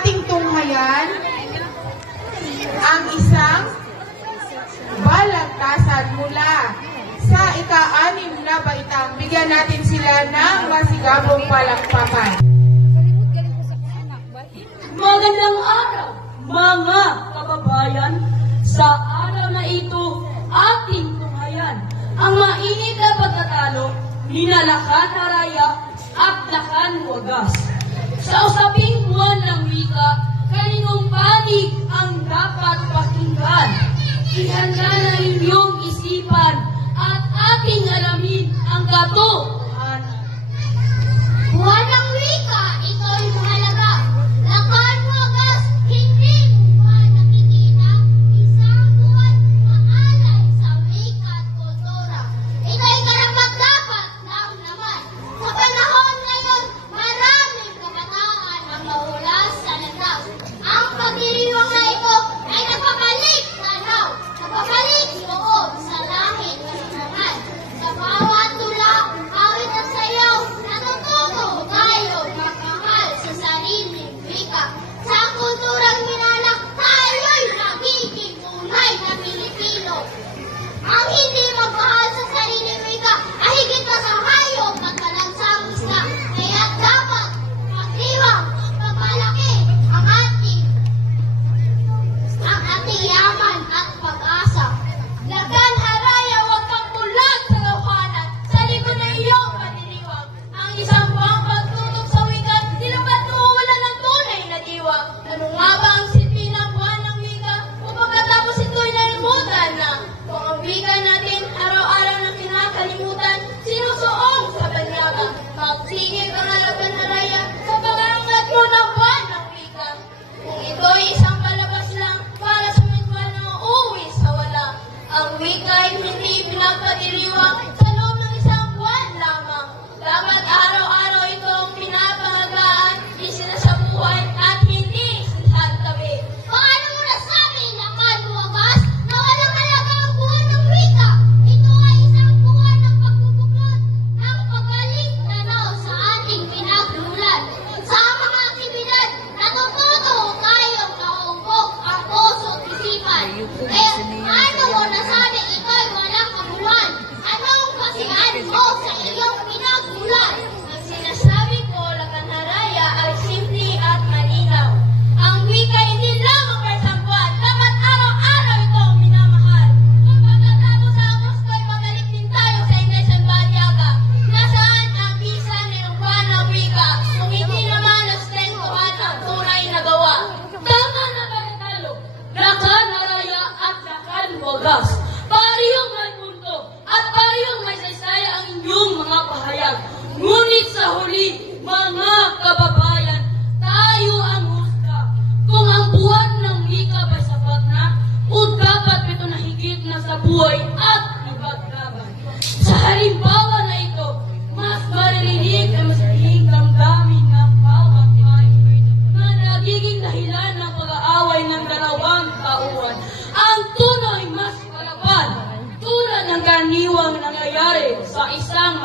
ating tunghayan ang isang balagtasan mula sa ika-6 na baitang. Bigyan natin sila ng masigabong palakpakan. Magandang araw, mga kababayan. Sa araw na ito, ating tunghayan ang mainit na pagtatalo ni Lakan Araya at Lakan Wagas. Sa usaping buwan ng wika, kaninong panig ang dapat pakinggan? Ihanda na inyong isipan at ating alamin ang katotohanan. Buwan ng wika, ito'y mahalaga. Lakan Wagas, hindi mo ba nakikita? Isang buwan maalay sa wika at kultura. Ito'y karapat-dapat lang naman. Sa panahon ngayon, maraming kabataan ang mawala sa landas. Ang pagdiriwang na ito ay nagpapalik tanaw, nagpapalik loob sa lahit kasinangan. Sa bawat tula, awit at sayaw, natututo tayo magmahal sa sariling wika. Sa kulturang minalak, tayo'y magiging tunay na Pilipino. Ang hindi magmahal sa sariling wika ay higit na sa hayop at malansang isla. Kaya dapat magdiwang, pagpalaki ang ating yaman at pag-asa. Lakan Araya, huwag kang mulat sa gawanan. Sa likod ng iyong paniniwag, ang isang buwang pagtutok sa wika, di na ba't mawawala ng tunay na diwang? Ano nga ba ang silbi ng buwan ng wika? Kung pagkatapos ito'y nalimutan na, kung ang wika natin araw-araw na kinakalimutan, sinusuong sa banyaga. Magsingit ang Lakan Araya sa pangarangat mo ng buwan ng wika. Kung ito'y isang palabas lang para sa mga na uuwi sa wala, ang wika ay hindi pinagpatiriwang sa loob ng isang buwan lamang. Dapat araw-araw itong pinapangagaan, isinasabuhay at hindi sinasabi. Paano mo nasabi, Lakan Wagas, na walang halaga ang buwan ng wika? Ito ay isang buwan ng pagbubuklod, ng pagbalik tanaw sa ating pinagmulan. Sa mga aktibidad, natututo tayong naumbok ang puso at isipan. Paano mo nasabi ito'y walang kabuluhan? Anong kasiyahan mo sa iyong pinagmulan? Ang sinasabi ko, Lakan Araya, ay simple at malinaw. Ang wika hindi lamang para sa buwan, dapat araw-araw itong minamahal. Kung pagkatapos sa Agosto'y babalik din tayo sa Indesan Banyaga. Nasaan ang bisa ng buwan ng wika? Kung hindi naman nastentuhan ang tunay na gawa. Tama na pagkatalo, Lakan Araya at Lakan Wagas. Parehong may punto at parehong may saysaya ang inyong mga pahayag. Ngunit sa huli, mga kababayan, tayo ang husga. Kung ang buwan ng wika ba'y sapat na, o dapat ito na higit na sa buhay at ibaglaban. Sa halimbawa na ito, mas maririnig na mas higing damdamin ng bawat tayo na nagiging dahilan ng pag-aaway ng dalawang tauhan. Ang tunay mas kalaban, tulad ng karaniwang nangyayari sa isang